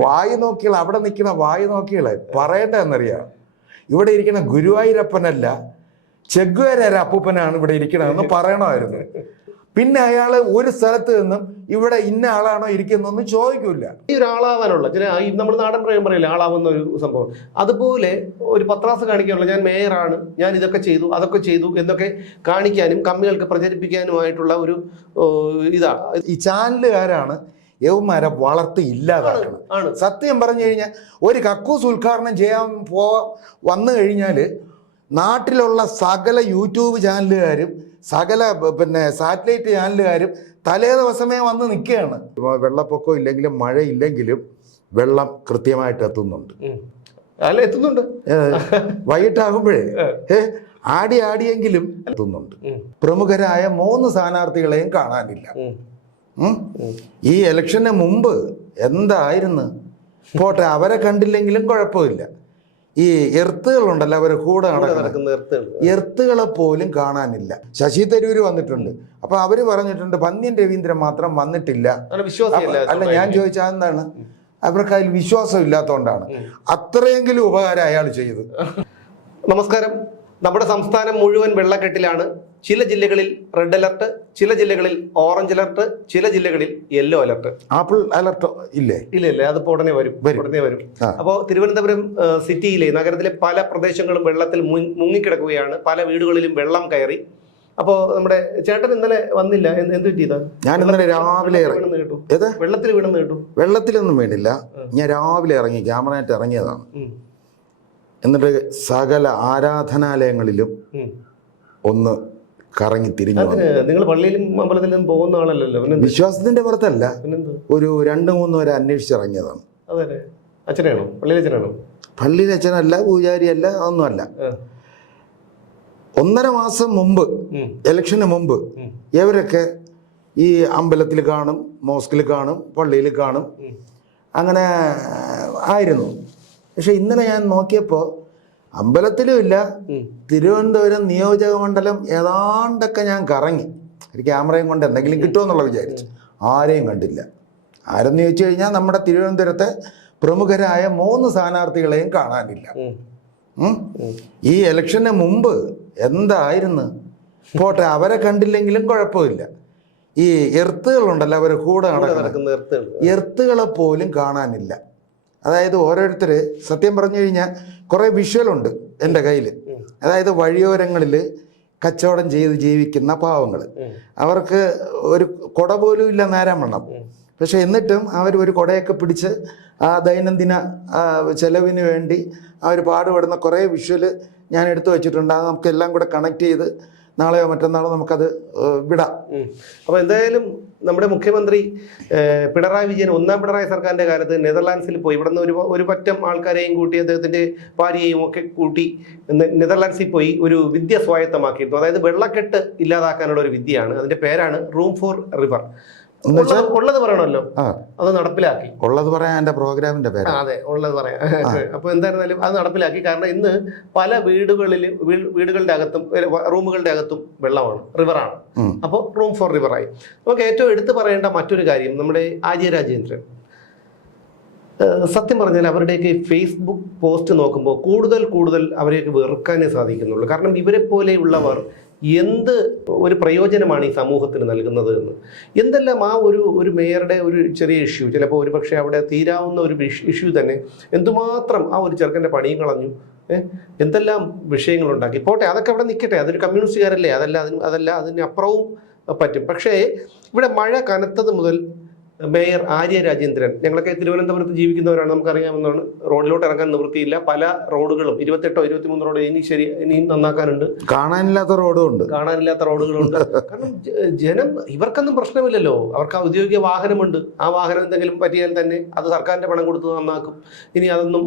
വായു നോക്കിയാൽ അവിടെ നിൽക്കുന്ന വായു നോക്കിയാളെ പറയേണ്ടതെന്നറിയാം ഇവിടെ ഇരിക്കുന്ന ഗുരുവായൂരപ്പനല്ല ചെഗ്വേര അപ്പൂപ്പനാണ് ഇവിടെ ഇരിക്കണതെന്ന് പറയണമായിരുന്നു. പിന്നെ അയാൾ ഒരു സ്ഥലത്ത് നിന്നും ഇവിടെ ഇന്ന ആളാണോ ഇരിക്കുന്നതെന്ന് ചോദിക്കൂല ഈ ഒരു ആളാവാനുള്ള ചില നമ്മൾ നാടൻ പ്രയോഗം പറയില്ല ആളാവുന്ന ഒരു സംഭവം. അതുപോലെ ഒരു പത്രാസ് കാണിക്കാനുള്ള ഞാൻ മേയറാണ് ഞാൻ ഇതൊക്കെ ചെയ്തു അതൊക്കെ ചെയ്തു എന്നൊക്കെ കാണിക്കാനും കമ്മികൾക്ക് പ്രചരിപ്പിക്കാനുമായിട്ടുള്ള ഒരു ഇതാണ് ഇതാ. ഈ ചാനലുകാരാണ് യവന്മാരെ വളർത്തി ഇല്ലാതാക്കണം. സത്യം പറഞ്ഞു കഴിഞ്ഞാൽ ഒരു കക്കൂസ് ഉദ്ഘാടനം ചെയ്യാൻ പോ വന്നു കഴിഞ്ഞാൽ നാട്ടിലുള്ള സകല യൂട്യൂബ് ചാനലുകാരും സകല പിന്നെ സാറ്റലൈറ്റ് ചാനലുകാരും തലേ ദിവസമേ വന്ന് നിൽക്കുകയാണ്. വെള്ളപ്പൊക്കം ഇല്ലെങ്കിലും മഴ ഇല്ലെങ്കിലും വെള്ളം കൃത്യമായിട്ട് എത്തുന്നുണ്ട്. അല്ല എത്തുന്നുണ്ട്. വൈകിട്ടാകുമ്പോഴേ. ഏ, ആടി ആടിയെങ്കിലും എത്തുന്നുണ്ട്. പ്രമുഖരായ മൂന്ന് സ്ഥാനാർത്ഥികളെയും കാണാനില്ല? ഈ ഇലക്ഷന് മുമ്പ് എന്തായിരുന്നു? പോട്ടെ അവരെ കണ്ടില്ലെങ്കിലും കുഴപ്പമില്ല. ഈ എർത്തുകളുണ്ടല്ലോ അവരെ കൂടെ നടക്കുന്ന എർത്തുകളെ പോലും കാണാനില്ല. ശശി തരൂര് വന്നിട്ടുണ്ട്. അപ്പൊ അവർ പറഞ്ഞിട്ടുണ്ട് പന്നിയൻ രവീന്ദ്രൻ മാത്രം വന്നിട്ടില്ല. അല്ല ഞാൻ ചോദിച്ചാൽ എന്താണ്? അവർക്ക് അതിൽ വിശ്വാസം ഇല്ലാത്തതുകൊണ്ടാണ് അത്രയെങ്കിലും ഉപകാരം അയാൾ ചെയ്തു. നമസ്കാരം. നമ്മുടെ സംസ്ഥാനം മുഴുവൻ വെള്ളക്കെട്ടിലാണ്. ചില ജില്ലകളിൽ റെഡ് അലർട്ട് ചില ജില്ലകളിൽ ഓറഞ്ച് അലർട്ട് ചില ജില്ലകളിൽ യെല്ലോ അലർട്ട്. ആപ്പിൾ അലർട്ട് ഇല്ലേ? ഇല്ല ഇല്ല അതിപ്പോ ഉടനെ വരും. ഉടനെ വരും. അപ്പോ അപ്പോൾ തിരുവനന്തപുരം സിറ്റിയിലെ നഗരത്തിലെ പല പ്രദേശങ്ങളും വെള്ളത്തിൽ മുങ്ങി- മുങ്ങിക്കിടക്കുകയാണ്. പല വീടുകളിലും വെള്ളം കയറി. അപ്പോ നമ്മുടെ ചേട്ടൻ ഇന്നലെ വന്നില്ല. എന്ത് പറ്റിയതാ ഞാൻ ഇന്നലെ രാവിലെ വെള്ളത്തിൽ വീണെന്ന് കേട്ടു. വെള്ളത്തിലൊന്നും വീണില്ല. ഞാൻ രാവിലെ ഇറങ്ങി ക്യാമറയായിട്ട് ഇറങ്ങിയതാണ്. എന്നിട്ട് സകല ആരാധനാലയങ്ങളിലും ഒന്ന് കറങ്ങി തിരിഞ്ഞു. നിങ്ങൾ പള്ളിയിലും അമ്പലത്തിലും പോകുന്ന ആളല്ലല്ലോ വിശ്വാസത്തിന്റെ പുറത്തല്ല. ഒരു രണ്ട് മൂന്ന് പേരെ അന്വേഷിച്ചിറങ്ങിയതാണ് അതെ അച്ഛനാണോ? പള്ളിയിലെ അച്ഛനാണോ? പള്ളിയിലെ അച്ഛനല്ല പൂജാരിയല്ല ഒന്നുമല്ല ഒന്നര മാസം മുമ്പ്. ഇലക്ഷന് മുമ്പ് ഇവരൊക്കെ ഈ അമ്പലത്തിൽ കാണും മോസ്കിൽ കാണും പള്ളിയിൽ കാണും. അങ്ങനെ ആയിരുന്നു. പക്ഷെ ഇന്നലെ ഞാൻ നോക്കിയപ്പോൾ അമ്പലത്തിലും ഇല്ല. തിരുവനന്തപുരം നിയോജക മണ്ഡലം ഏതാണ്ടൊക്കെ ഞാൻ കറങ്ങി. ഒരു ക്യാമറയും കൊണ്ട് എന്തെങ്കിലും കിട്ടുമെന്നുള്ള വിചാരിച്ചു. ആരെയും കണ്ടില്ല. ആരെന്ന് ചോദിച്ചു കഴിഞ്ഞാൽ നമ്മുടെ തിരുവനന്തപുരത്തെ പ്രമുഖരായ മൂന്ന് സ്ഥാനാർത്ഥികളെയും കാണാനില്ല? ഈ ഇലക്ഷന് മുമ്പ് എന്തായിരുന്നു? പോട്ടെ അവരെ കണ്ടില്ലെങ്കിലും കുഴപ്പമില്ല. ഈ എർത്തുകളുണ്ടല്ലോ അവരെ കൂടെ നടക്കുന്ന എർത്തുകൾ. എർത്തുകളെ പോലും കാണാനില്ല. അതായത് ഓരോരുത്തർ സത്യം പറഞ്ഞു കഴിഞ്ഞാൽ കുറേ വിഷ്വലുണ്ട് എന്റെ കയ്യിൽ അതായത് വഴിയോരങ്ങളിൽ കച്ചവടം ചെയ്ത് ജീവിക്കുന്ന പാവങ്ങൾ അവർക്ക് ഒരു കുട പോലും ഇല്ല നേരം വണ്ണം. പക്ഷെ എന്നിട്ടും അവർ ഒരു കുടയൊക്കെ പിടിച്ച് ആ ദൈനംദിന ചെലവിന് വേണ്ടി അവർ പാടുപെടുന്ന കുറേ വിഷ്വൽ ഞാൻ എടുത്തു വെച്ചിട്ടുണ്ട്. അത് നമുക്കെല്ലാം കൂടെ കണക്ട് ചെയ്ത് നാളെയോ മറ്റന്നാളോ നമുക്കത് വിടാം. അപ്പോൾ അപ്പൊ എന്തായാലും നമ്മുടെ മുഖ്യമന്ത്രി പിണറായി വിജയൻ ഒന്നാം പിണറായി സർക്കാരിന്റെ കാലത്ത് നെതർലാൻഡ്സിൽ പോയി. ഇവിടെ നിന്ന് ഒരു പറ്റം ആൾക്കാരെയും കൂട്ടി അദ്ദേഹത്തിന്റെ ഭാര്യയെയും ഒക്കെ കൂട്ടി നെതർലാൻഡ്സിൽ പോയി ഒരു വിദ്യ സ്വായത്തമാക്കിയിരുന്നു. അതായത് വെള്ളക്കെട്ട് ഇല്ലാതാക്കാനുള്ള ഒരു വിദ്യയാണ്. അതിന്റെ പേരാണ് റൂം ഫോർ റിവർ. ഉള്ളത് പറയണമല്ലോ. അത് നടപ്പിലാക്കി. ഉള്ളത് പറയാൻ എന്റെ പ്രോഗ്രാമിന്റെ പേര്. അതെ ഉള്ളത് പറയാം അപ്പൊ എന്തായിരുന്നാലും അത് നടപ്പിലാക്കി. കാരണം ഇന്ന് പല വീടുകളിൽ വീടുകളുടെ അകത്തും റൂമുകളുടെ അകത്തും വെള്ളമാണ് റിവറാണ്. അപ്പോൾ റൂം ഫോർ റിവറായി. നമുക്ക് ഏറ്റവും എടുത്തു പറയേണ്ട മറ്റൊരു കാര്യം നമ്മുടെ ആര്യ രാജേന്ദ്രൻ. സത്യം പറഞ്ഞാൽ അവരുടെയൊക്കെ ഫേസ്ബുക്ക് പോസ്റ്റ് നോക്കുമ്പോൾ കൂടുതൽ കൂടുതൽ അവരെയൊക്കെ വെറുക്കാനേ സാധിക്കുന്നുള്ളൂ. കാരണം ഇവരെ പോലെയുള്ളവർ എന്ത് ഒരു പ്രയോജനമാണ് ഈ സമൂഹത്തിന് നൽകുന്നത് എന്ന് എന്തെല്ലാം ആ ഒരു ഒരു മേയറുടെ ഒരു ചെറിയ ഇഷ്യൂ ചിലപ്പോൾ ഒരു പക്ഷേ അവിടെ തീരാവുന്ന ഒരു ഇഷ്യൂ തന്നെ എന്തുമാത്രം ആ ഒരു ചെറുക്കന്റെ പണിയും കളഞ്ഞു എന്തെല്ലാം വിഷയങ്ങളുണ്ടാക്കി? പോട്ടെ അതൊക്കെ അവിടെ നിൽക്കട്ടെ അതൊരു കമ്മ്യൂണിസ്റ്റുകാരല്ലേ അതല്ല അതിന് അതല്ല അതിന് അപ്പുറവും പറ്റും. പക്ഷേ ഇവിടെ മഴ കനത്തത് മുതൽ മേയർ ആര്യ രാജേന്ദ്രൻ. ഞങ്ങളൊക്കെ തിരുവനന്തപുരത്ത് ജീവിക്കുന്നവരാണ് നമുക്കറിയാവുന്നതാണ്. റോഡിലോട്ട് ഇറങ്ങാൻ നിവൃത്തിയില്ല. പല റോഡുകളും ഇരുപത്തെട്ടോ ഇരുപത്തിമൂന്ന് റോഡ് ഇനി ശരി ഇനിയും നന്നാക്കാനുണ്ട്. കാണാനില്ലാത്ത റോഡും ഉണ്ട് കാണാനില്ലാത്ത റോഡുകളുണ്ട്. കാരണം ജനം ഇവർക്കൊന്നും പ്രശ്നമില്ലല്ലോ. അവർക്ക് ഔദ്യോഗിക വാഹനമുണ്ട്. ആ വാഹനം എന്തെങ്കിലും പറ്റിയാൽ തന്നെ അത് സർക്കാരിന്റെ പണം കൊടുത്ത് നന്നാക്കും. ഇനി അതൊന്നും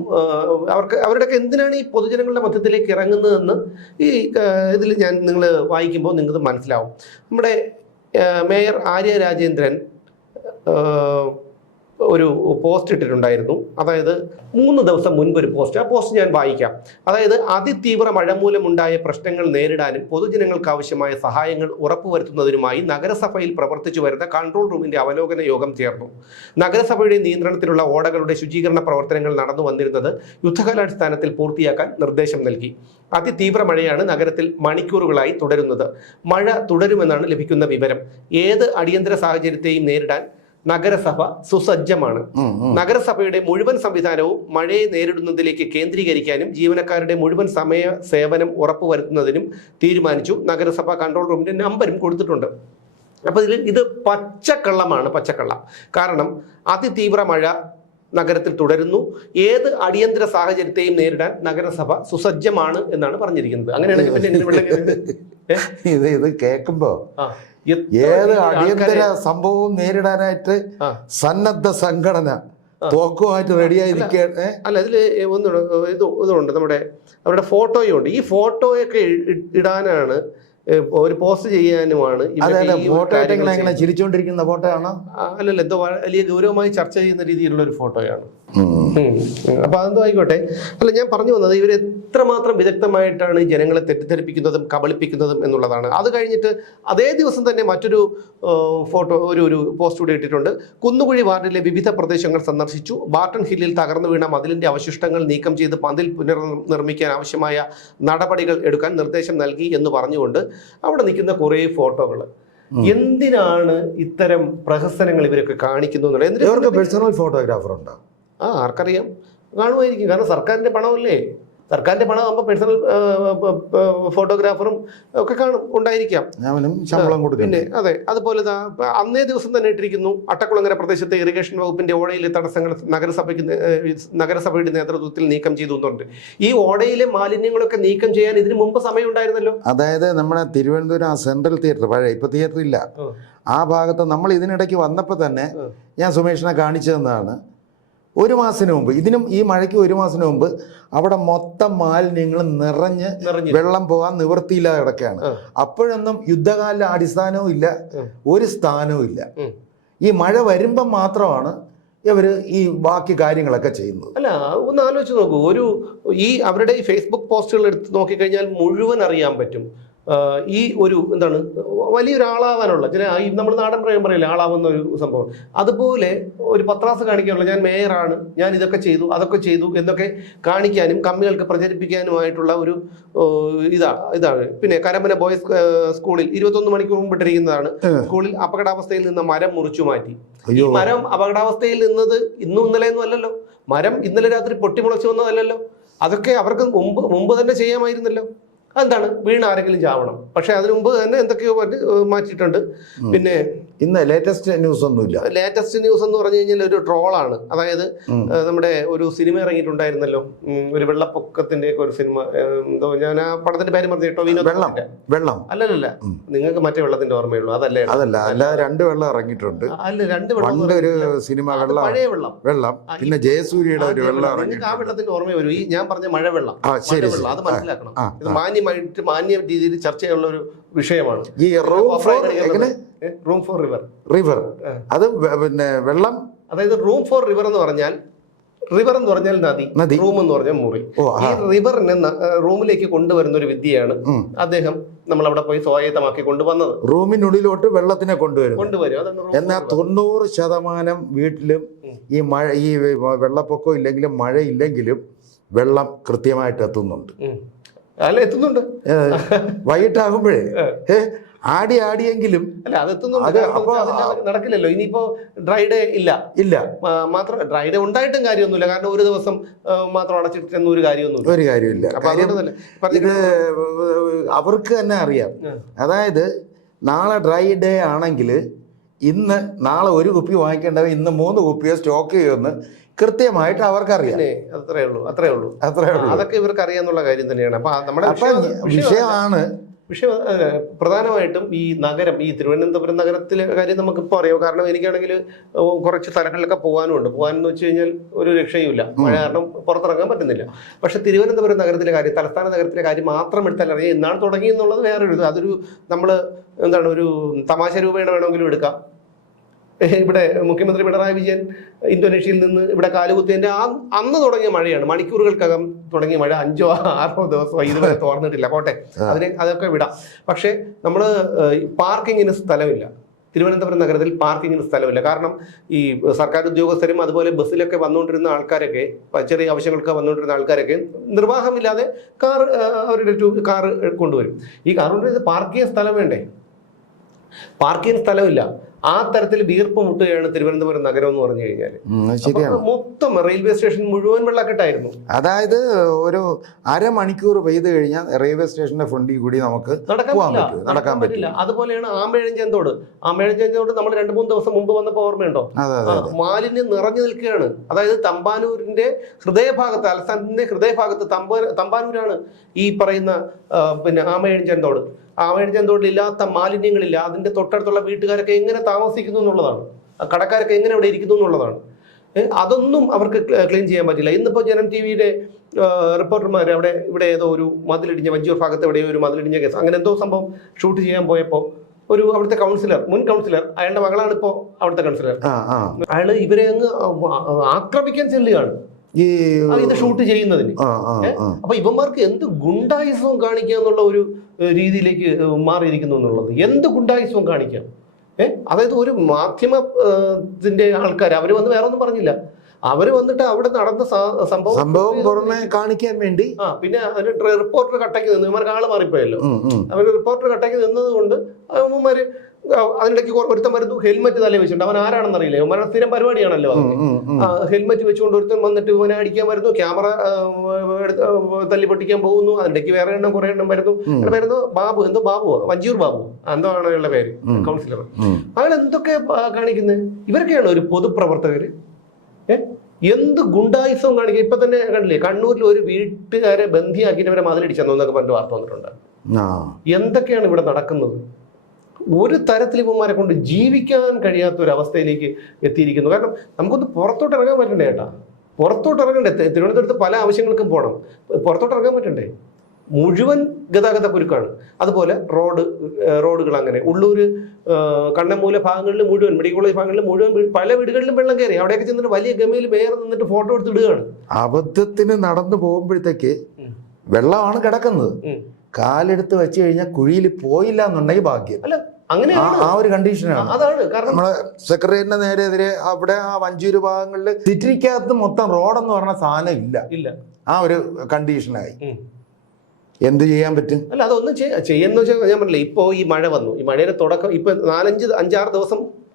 അവർക്ക് അവരുടെയൊക്കെ എന്തിനാണ് ഈ പൊതുജനങ്ങളുടെ മധ്യത്തിലേക്ക് ഇറങ്ങുന്നതെന്ന് ഈ ഇതിൽ ഞാൻ നിങ്ങൾ വായിക്കുമ്പോൾ നിങ്ങൾക്ക് മനസ്സിലാവും. നമ്മുടെ മേയർ ആര്യ രാജേന്ദ്രൻ ഒരു പോസ്റ്റ് ഇട്ടിട്ടുണ്ടായിരുന്നു. അതായത് മൂന്ന് ദിവസം മുൻപ് ഒരു പോസ്റ്റ്. ആ പോസ്റ്റ് ഞാൻ വായിക്കാം. അതായത് അതിതീവ്ര മഴ മൂലമുണ്ടായ പ്രശ്നങ്ങൾ നേരിടാനും പൊതുജനങ്ങൾക്ക് ആവശ്യമായ സഹായങ്ങൾ ഉറപ്പുവരുത്തുന്നതിനുമായി നഗരസഭയിൽ പ്രവർത്തിച്ചു വരുന്ന കൺട്രോൾ റൂമിന്റെ അവലോകന യോഗം ചേർന്നു. നഗരസഭയുടെ നിയന്ത്രണത്തിലുള്ള ഓടകളുടെ ശുചീകരണ പ്രവർത്തനങ്ങൾ നടന്നു വന്നിരുന്നത് യുദ്ധകാലാടിസ്ഥാനത്തിൽ പൂർത്തിയാക്കാൻ നിർദ്ദേശം നൽകി. അതിതീവ്ര മഴയാണ് നഗരത്തിൽ മണിക്കൂറുകളായി തുടരുന്നത്. മഴ തുടരുമെന്നാണ് ലഭിക്കുന്ന വിവരം. ഏത് അടിയന്തര സാഹചര്യത്തെയും നേരിടാൻ നഗരസഭ സുസജ്ജമാണ്. നഗരസഭയുടെ മുഴുവൻ സംവിധാനവും മഴയെ നേരിടുന്നതിലേക്ക് കേന്ദ്രീകരിക്കാനും ജീവനക്കാരുടെ മുഴുവൻ സമയ സേവനം ഉറപ്പുവരുത്തുന്നതിനും തീരുമാനിച്ചു. നഗരസഭ കൺട്രോൾ റൂമിന്റെ നമ്പരും കൊടുത്തിട്ടുണ്ട്. അപ്പോൾ ഇതിൽ ഇത് പച്ചക്കള്ളമാണ് പച്ചക്കള്ളം. കാരണം അതിതീവ്ര മഴ നഗരത്തിൽ തുടരുന്നു. ഏത് അടിയന്തര സാഹചര്യത്തെയും നേരിടാൻ നഗരസഭ സുസജ്ജമാണ് എന്നാണ് പറഞ്ഞിരിക്കുന്നത്. അങ്ങനെയാണെങ്കിൽ പിന്നെ ഇത് ഇത് കേൾക്കുമ്പോ ഏത് അടിയന്തര സംഭവവും നേരിടാനായിട്ട്. സന്നദ്ധ സംഘടന തോക്കുമായിട്ട് റെഡിയായിരിക്കുക അല്ല ഇതിൽ ഒന്നുണ്ട് ഇത് ഇതുണ്ട് നമ്മുടെ അവരുടെ ഫോട്ടോയും ഉണ്ട്. ഈ ഫോട്ടോയൊക്കെ ഇടാനാണ് ഒരു പോസ്റ്റ് ചെയ്യാനുമാണ് എങ്ങനെ ചിരിച്ചോണ്ടിരിക്കുന്ന ഫോട്ടോ ആണോ? അല്ലല്ല എന്തോ വലിയ ഗൗരവമായി ചർച്ച ചെയ്യുന്ന രീതിയിലുള്ള ഒരു ഫോട്ടോയാണ്. അപ്പൊ അതെന്തോ ആയിക്കോട്ടെ. അല്ല ഞാൻ പറഞ്ഞു വന്നത് ഇവർ എത്രമാത്രം വിദഗ്ധമായിട്ടാണ് ജനങ്ങളെ തെറ്റിദ്ധരിപ്പിക്കുന്നതും കബളിപ്പിക്കുന്നതും എന്നുള്ളതാണ്. അത് കഴിഞ്ഞിട്ട് അതേ ദിവസം തന്നെ മറ്റൊരു ഫോട്ടോ ഒരു ഒരു പോസ്റ്റ് കൂടി ഇട്ടിട്ടുണ്ട്. കുന്നുകുഴി വാർഡിലെ വിവിധ പ്രദേശങ്ങൾ സന്ദർശിച്ചു. ബാർട്ടൺ ഹില്ലിൽ തകർന്നു വീണ മതിലിന്റെ അവശിഷ്ടങ്ങൾ നീക്കം ചെയ്ത് മതിൽ പുനർനിർമ്മിക്കാൻ ആവശ്യമായ നടപടികൾ എടുക്കാൻ നിർദ്ദേശം നൽകി എന്ന് പറഞ്ഞുകൊണ്ട് അവിടെ നിൽക്കുന്ന കുറേ ഫോട്ടോകൾ. എന്തിനാണ് ഇത്തരം പ്രഹസനങ്ങൾ ഇവരൊക്കെ കാണിക്കുന്നു ഇവർക്ക് പേഴ്സണൽ ഫോട്ടോഗ്രാഫർ ഉണ്ടോ? ആ ആർക്കറിയാം. കാണുമായിരിക്കും. കാരണം സർക്കാരിന്റെ പണമല്ലേ? സർക്കാരിന്റെ പണം ആകുമ്പോൾ പേഴ്സണൽ ഫോട്ടോഗ്രാഫറും ഒക്കെ കാണും ഉണ്ടായിരിക്കാം. ഞാനും ശമ്പളം കൊടുക്കും പിന്നെ അതെ അതുപോലെ അന്നേ ദിവസം തന്നെ ഇട്ടിരിക്കുന്നു അട്ടക്കുളങ്ങര പ്രദേശത്തെ ഇറിഗേഷൻ വകുപ്പിന്റെ ഓടയിലെ തടസ്സങ്ങൾ നഗരസഭയ്ക്ക് നഗരസഭയുടെ നേതൃത്വത്തിൽ നീക്കം ചെയ്തു എന്നുണ്ട് ഈ ഓടയിലെ മാലിന്യങ്ങളൊക്കെ നീക്കം ചെയ്യാൻ ഇതിനു മുമ്പ് സമയം ഉണ്ടായിരുന്നല്ലോ അതായത് നമ്മുടെ തിരുവനന്തപുരം സെൻട്രൽ തിയേറ്റർ പഴയ ഇപ്പൊ തിയേറ്റർ ഇല്ല. ആ. ആ ഭാഗത്ത് നമ്മൾ ഇതിനിടയ്ക്ക് വന്നപ്പോൾ തന്നെ ഞാൻ സുമേഷിനെ കാണിച്ചു തന്നതാണ് ഒരു മാസത്തിന് മുമ്പ് ഇതിനും ഈ മഴയ്ക്ക് ഒരു മാസത്തിന് മുമ്പ് അവിടെ മൊത്തം മാലിന്യങ്ങൾ നിറഞ്ഞ് വെള്ളം പോകാൻ നിവൃത്തിയില്ലാതെ കിടക്കുകയാണ്. അപ്പോഴൊന്നും യുദ്ധകാല അടിസ്ഥാനവും ഇല്ല ഒരു സ്ഥാനവും ഇല്ല. ഈ മഴ വരുമ്പം മാത്രമാണ് ഇവർ ഈ ബാക്കി കാര്യങ്ങളൊക്കെ ചെയ്യുന്നത്. അല്ല ഒന്ന് ആലോചിച്ച് നോക്കൂ. ഒരു ഈ അവരുടെ ഈ ഫേസ്ബുക്ക് പോസ്റ്റുകൾ എടുത്ത് നോക്കിക്കഴിഞ്ഞാൽ മുഴുവൻ അറിയാൻ പറ്റും. ഈ ഒരു എന്താണ് വലിയൊരാളാവാനുള്ള ചില ഈ നമ്മൾ നാടൻ പ്രയം പറയില്ല ആളാവുന്ന ഒരു സംഭവം. അതുപോലെ ഒരു പത്രാസ് കാണിക്കാനുള്ള ഞാൻ മേയറാണ് ഞാൻ ഇതൊക്കെ ചെയ്തു അതൊക്കെ ചെയ്തു എന്നൊക്കെ കാണിക്കാനും കമ്മികൾക്ക് പ്രചരിപ്പിക്കാനുമായിട്ടുള്ള ഒരു ഇതാണ് ഇതാ ഇതാണ്. പിന്നെ കരമന ബോയ്സ് സ്കൂളിൽ ഇരുപത്തൊന്ന് മണിക്കൂർ മുമ്പ് ഇട്ടിരിക്കുന്നതാണ്. സ്കൂളിൽ അപകടാവസ്ഥയിൽ നിന്ന് മരം മുറിച്ചു മാറ്റി. ഈ മരം അപകടാവസ്ഥയിൽ നിന്നത് ഇന്നും ഇന്നലെയൊന്നും അല്ലല്ലോ. മരം ഇന്നലെ രാത്രി പൊട്ടിമുളച്ചു വന്നതല്ലല്ലോ. അതൊക്കെ അവർക്ക് മുമ്പ് മുമ്പ് തന്നെ ചെയ്യാമായിരുന്നല്ലോ. അതെന്താണ് വീണ് ആരെങ്കിലും ചാവണം. പക്ഷെ അതിനു മുമ്പ് തന്നെ എന്തൊക്കെയോ മാറ്റിയിട്ടുണ്ട്. പിന്നെ ഇന്ന് ലേറ്റസ്റ്റ് ന്യൂസ് ഒന്നുമില്ല ലേറ്റസ്റ്റ് ന്യൂസ് എന്ന് പറഞ്ഞു കഴിഞ്ഞാൽ ഒരു ട്രോളാണ്. അതായത് നമ്മുടെ ഒരു സിനിമ ഇറങ്ങിയിട്ടുണ്ടായിരുന്നല്ലോ. ഒരു വെള്ളപ്പൊക്കത്തിന്റെ ഒക്കെ ഒരു സിനിമ. എന്തോ ഞാൻ ആ പടത്തിന്റെ പേര് പറഞ്ഞു കേട്ടോ വിനോദ് വെള്ളം. വെള്ളം അല്ലല്ല നിങ്ങൾക്ക് മറ്റേ വെള്ളത്തിന്റെ ഓർമ്മയുള്ളൂ. അതല്ലേ? അതല്ല അല്ല രണ്ട് വെള്ളം ഇറങ്ങിയിട്ടുണ്ട്. അല്ല രണ്ട് വെള്ളം ഒരു സിനിമ വെള്ളം. പഴയ വെള്ളം. വെള്ളം പിന്നെ ജയസൂര്യയുടെ ഒരു വെള്ളം നിങ്ങൾക്ക് ആ വെള്ളത്തിന്റെ ഓർമ്മ വരും ഈ ഞാൻ പറഞ്ഞ മഴവെള്ളം. വെള്ളം മഴവെള്ളം. അത് മനസ്സിലാക്കണം. ഇത് ആ. മാന്യമായിട്ട് മാന്യ രീതിയിൽ ചർച്ച ചെയ്യാനുള്ള ഒരു വിഷയമാണ്. ഈ റൂം ഫോർ എങ്ങനെ? Room for river. റിവർ. അത് പിന്നെ വെള്ളം? അതായത് റൂം ഫോർ റിവർ എന്ന് പറഞ്ഞാൽ റിവർ എന്ന് പറഞ്ഞാൽ നദി. നദി. റൂം എന്ന് പറഞ്ഞാൽ മുറി. ഈ റിവറിനെ റൂമിലേക്ക് കൊണ്ടുവരുന്ന ഒരു വിദ്യയാണ് അദ്ദേഹം നമ്മൾ അവിടെ പോയി സ്വായത്തമാക്കി കൊണ്ടുവന്നത്. റൂമിനുള്ളിലോട്ട് വെള്ളത്തിനെ കൊണ്ടുവരും. കൊണ്ടുവരും എന്നാൽ തൊണ്ണൂറ് ശതമാനം വീട്ടിലും ഈ മഴ ഈ വെള്ളപ്പൊക്കം ഇല്ലെങ്കിലും മഴ ഇല്ലെങ്കിലും വെള്ളം കൃത്യമായിട്ട് എത്തുന്നുണ്ട്. അല്ല എത്തുന്നുണ്ട്. വൈകിട്ടാകുമ്പോഴേ? ഏ, ആടി ആടിയെങ്കിലും അല്ല അത് എത്തുന്നുണ്ട്. നടക്കില്ലല്ലോ. ഇനിയിപ്പോ ഡ്രൈ ഡേ ഇല്ല. ഇല്ല മാത്രം ഡ്രൈ ഡേ ഉണ്ടായിട്ടും കാര്യമൊന്നുമില്ല. കാരണം ഒരു ദിവസം മാത്രം അടച്ചിട്ടൊന്നും ഒരു കാര്യമൊന്നും ഒരു കാര്യമില്ല. ഇത് അവർക്ക് തന്നെ അറിയാം. അതായത് നാളെ ഡ്രൈ ഡേ ആണെങ്കിൽ ഇന്ന് നാളെ ഒരു കുപ്പി വാങ്ങിക്കേണ്ടവ ഇന്ന് മൂന്ന് കുപ്പിയോ സ്റ്റോക്ക് ചെയ്യുമെന്ന് കൃത്യമായിട്ട് അവർക്കറിയാം. അറിയാം അത്രേ ഉള്ളൂ അത്രേ ഉള്ളൂ അത്രേ ഉള്ളൂ അതൊക്കെ ഇവർക്ക് അറിയാന്നുള്ള കാര്യം തന്നെയാണ്. അപ്പൊ നമ്മുടെ വിഷയമാണ് പക്ഷെ പ്രധാനമായിട്ടും ഈ നഗരം ഈ തിരുവനന്തപുരം നഗരത്തിലെ കാര്യം നമുക്കിപ്പോൾ അറിയാം. കാരണം എനിക്കാണെങ്കിൽ കുറച്ച് സ്ഥലങ്ങളിലൊക്കെ പോകാനുണ്ട്. പോകാനെന്ന് വെച്ച് കഴിഞ്ഞാൽ ഒരു രക്ഷയുമില്ല. മഴ കാരണം പുറത്തിറങ്ങാൻ പറ്റുന്നില്ല. പക്ഷെ തിരുവനന്തപുരം നഗരത്തിലെ കാര്യം തലസ്ഥാന നഗരത്തിലെ കാര്യം മാത്രം എടുത്താൽ അറിയാം. എന്നാണ് തുടങ്ങി എന്നുള്ളത് വേറൊരു അതൊരു നമ്മൾ എന്താണ് ഒരു തമാശ രൂപേണ വേണമെങ്കിലും എടുക്കാം. ഇവിടെ മുഖ്യമന്ത്രി പിണറായി വിജയൻ ഇന്തോനേഷ്യയിൽ നിന്ന് ഇവിടെ കാലുകുത്തിയതിന്റെ ആ അന്ന് തുടങ്ങിയ മഴയാണ്. മണിക്കൂറുകൾക്കകം തുടങ്ങിയ മഴ. അഞ്ചോ ആറോ ദിവസമോ ഇതുവരെ തോർന്നിട്ടില്ല. പോട്ടെ. അതിനെ അതൊക്കെ വിടാം. പക്ഷേ നമ്മൾ പാർക്കിങ്ങിന് സ്ഥലമില്ല. തിരുവനന്തപുരം നഗരത്തിൽ പാർക്കിങ്ങിന് സ്ഥലമില്ല. കാരണം ഈ സർക്കാർ ഉദ്യോഗസ്ഥരും അതുപോലെ ബസ്സിലൊക്കെ വന്നുകൊണ്ടിരുന്ന ആൾക്കാരൊക്കെ ചെറിയ ആവശ്യങ്ങൾക്ക് വന്നുകൊണ്ടിരുന്ന ആൾക്കാരൊക്കെ നിർവാഹമില്ലാതെ കാർ അവരുടെ ടു കാർ കൊണ്ടുവരും. ഈ കാർ കൊണ്ടുവരുന്നത് പാർക്ക് ചെയ്യാൻ സ്ഥലം വേണ്ടേ? പാർക്ക് ചെയ്യാൻ സ്ഥലമില്ല. ആ തരത്തിൽ വീർപ്പ് മുട്ടുകയാണ് തിരുവനന്തപുരം നഗരം എന്ന് പറഞ്ഞു കഴിഞ്ഞാൽ. മൊത്തം റെയിൽവേ സ്റ്റേഷൻ മുഴുവൻ വെള്ളക്കെട്ടായിരുന്നു. അതായത് ഒരു അരമണിക്കൂർ പെയ്ത് കഴിഞ്ഞാൽ റെയിൽവേ സ്റ്റേഷന്റെ ഫ്രണ്ടിൽ കൂടി നമുക്ക് നടക്കാൻ പറ്റും നടക്കാൻ പറ്റില്ല. അതുപോലെയാണ് ആമ്പഴഞ്ചന്തോട് ആമ്പഴഞ്ചന്തോട് നമ്മൾ രണ്ട് മൂന്ന് ദിവസം മുമ്പ് വന്നപ്പോൾ ഓർമ്മയുണ്ടോ? മാലിന്യം നിറഞ്ഞു നിൽക്കുകയാണ്. അതായത് തമ്പാനൂരിന്റെ ഹൃദയഭാഗത്ത് അലസ്ഥാനത്തിന്റെ ഹൃദയഭാഗത്ത് തമ്പാനൂരാണ് ഈ പറയുന്ന പിന്നെ ആമയഴിഞ്ചന്തോട് ഇല്ലാത്ത മാലിന്യങ്ങളില്ല അതിന്റെ തൊട്ടടുത്തുള്ള വീട്ടുകാരൊക്കെ എങ്ങനെ താമസിക്കുന്നു എന്നുള്ളതാണ്. കടക്കാരൊക്കെ എങ്ങനെ അവിടെ ഇരിക്കുന്നു എന്നുള്ളതാണ്. അതൊന്നും അവർക്ക് ക്ലീൻ ചെയ്യാൻ പറ്റില്ല. ഇന്നിപ്പോൾ ജനം ടി വിയുടെ റിപ്പോർട്ടർമാർ അവിടെ ഇവിടെ ഏതോ ഒരു മതിലിടിഞ്ഞ വഞ്ചൂർ ഭാഗത്ത് എവിടെയോ ഒരു മതിലിടിഞ്ഞ കേസ്. അങ്ങനെ എന്തോ സംഭവം ഷൂട്ട് ചെയ്യാൻ പോയപ്പോൾ ഒരു അവിടുത്തെ കൗൺസിലർ മുൻ കൗൺസിലർ അയാളുടെ മകളാണ് ഇപ്പോൾ അവിടുത്തെ കൗൺസിലർ. ആ ഇവരെ അങ്ങ് ആക്രമിക്കാൻ ചെല്ലുകയാണ്. ഈ ഇത് ഷൂട്ട് ചെയ്യുന്നതിന്. അപ്പൊ ഇവന്മാർക്ക് എന്ത് ഗുണ്ടായുസവും കാണിക്കുക എന്നുള്ള ഒരു രീതിയിലേക്ക് മാറിയിരിക്കുന്നു എന്നുള്ളത്? എന്ത് ഗുണ്ടായുസവും കാണിക്കാം? ഏഹ് അതായത് ഒരു മാധ്യമത്തിന്റെ ആൾക്കാർ അവർ വന്ന് വേറെ ഒന്നും പറഞ്ഞില്ല. അവർ വന്നിട്ട് അവിടെ നടന്ന സംഭവം സംഭവം പുറമെ കാണിക്കാൻ വേണ്ടി ആ പിന്നെ അതിന് റിപ്പോർട്ടർ കട്ടയ്ക്ക് നിന്ന് ഇവർക്ക് ആൾ മാറിപ്പോയല്ലോ. അവർ റിപ്പോർട്ടർ കട്ടയ്ക്ക് നിന്നത് കൊണ്ട് അവന്മാര് അതിനിടയ്ക്ക് ഒരുത്തൻ വരുന്നു ഹെൽമെറ്റ് തലയിൽ വെച്ചിട്ടുണ്ട്. അവൻ ആരാണെന്ന് അറിയില്ല. ഇവന്മാരുടെ സ്ഥിരം പരിപാടിയാണല്ലോ ഹെൽമെറ്റ് വെച്ചുകൊണ്ട് ഒരുത്തൻ വന്നിട്ട് ഇവനെ അടിക്കാൻ വരുന്നു. ക്യാമറ തല്ലി പൊട്ടിക്കാൻ പോകുന്നു. അതിനിടയ്ക്ക് വേറെ എണ്ണം കുറെ എണ്ണം വരുന്നു. വരുന്നു ബാബു. എന്തോ ബാബു വഞ്ചൂർ ബാബു. എന്തോ ആണ് അയാളുടെ പേര്? കൗൺസിലർ. അയാൾ എന്തൊക്കെ കാണിക്കുന്നത് ഇവരൊക്കെയാണ് ഒരു പൊതുപ്രവർത്തകര്? എന്ത് ഗുണ്ടായുസവും കാണിക്കുക ഇപ്പൊ തന്നെ കണ്ടില്ലേ കണ്ണൂരിൽ ഒരു വീട്ടുകാരെ ബന്ധിയാക്കിയിട്ട് അവരെ മതിലടിച്ചെന്നോ എന്നൊക്കെ പറഞ്ഞിട്ട് വാർത്ത വന്നിട്ടുണ്ട്. എന്തൊക്കെയാണ് ഇവിടെ നടക്കുന്നത്? ഒരു തരത്തിൽ ഇവന്മാരെ കൊണ്ട് ജീവിക്കാൻ കഴിയാത്ത ഒരു അവസ്ഥയിലേക്ക് എത്തിയിരിക്കുന്നു. കാരണം നമുക്കൊന്ന് പുറത്തോട്ട് ഇറങ്ങാൻ പറ്റണ്ടേ ചേട്ടാ പുറത്തോട്ട് ഇറങ്ങണ്ടേ? തിരുവനന്തപുരത്ത് പല ആവശ്യങ്ങൾക്കും പോകണം പുറത്തോട്ട് ഇറങ്ങാൻ പറ്റണ്ടേ? മുഴുവൻ ഗതാഗത കുരുക്കാണ്. അതുപോലെ റോഡ് റോഡുകൾ അങ്ങനെ. ഉള്ളൂർ കണ്ണമൂല ഭാഗങ്ങളിൽ മുഴുവൻ മെഡിക്കൽ കോളേജ് ഭാഗങ്ങളിൽ മുഴുവൻ പല വീടുകളിലും വെള്ളം കയറി. അവിടെയൊക്കെ ചെന്നിട്ട് വലിയ ഗമയിൽ വേറെ നിന്നിട്ട് ഫോട്ടോ എടുത്ത് ഇടുകയാണ്. അബദ്ധത്തിന് നടന്നു പോകുമ്പോഴത്തേക്ക് വെള്ളമാണ് കിടക്കുന്നത്. കാലെടുത്ത് വെച്ച് കഴിഞ്ഞാൽ കുഴിയിൽ പോയില്ല എന്നുണ്ടെങ്കിൽ ഭാഗ്യം. അല്ല അങ്ങനെ ആ ഒരു കണ്ടീഷനാണ്. അതാണ്. കാരണം നമ്മളെ നേരെ എതിരെ അവിടെ ആ വഞ്ചൂര് ഭാഗങ്ങളിൽ സിറ്റിക്കകത്ത് മൊത്തം റോഡെന്ന് പറഞ്ഞ സാധനം ഇല്ല. ഇല്ല. ആ ഒരു കണ്ടീഷനായി. എന്ത് ചെയ്യാൻ പറ്റും? അല്ല അതൊന്നും ചെയ്യ- ചെയ്യാന്ന് വെച്ചാൽ ഞാൻ പറഞ്ഞില്ല ഇപ്പോൾ ഈ മഴ വന്നു. ഈ മഴയുടെ തുടക്കം ഇപ്പൊ നാലഞ്ച് അഞ്ചാറ് ദിവസം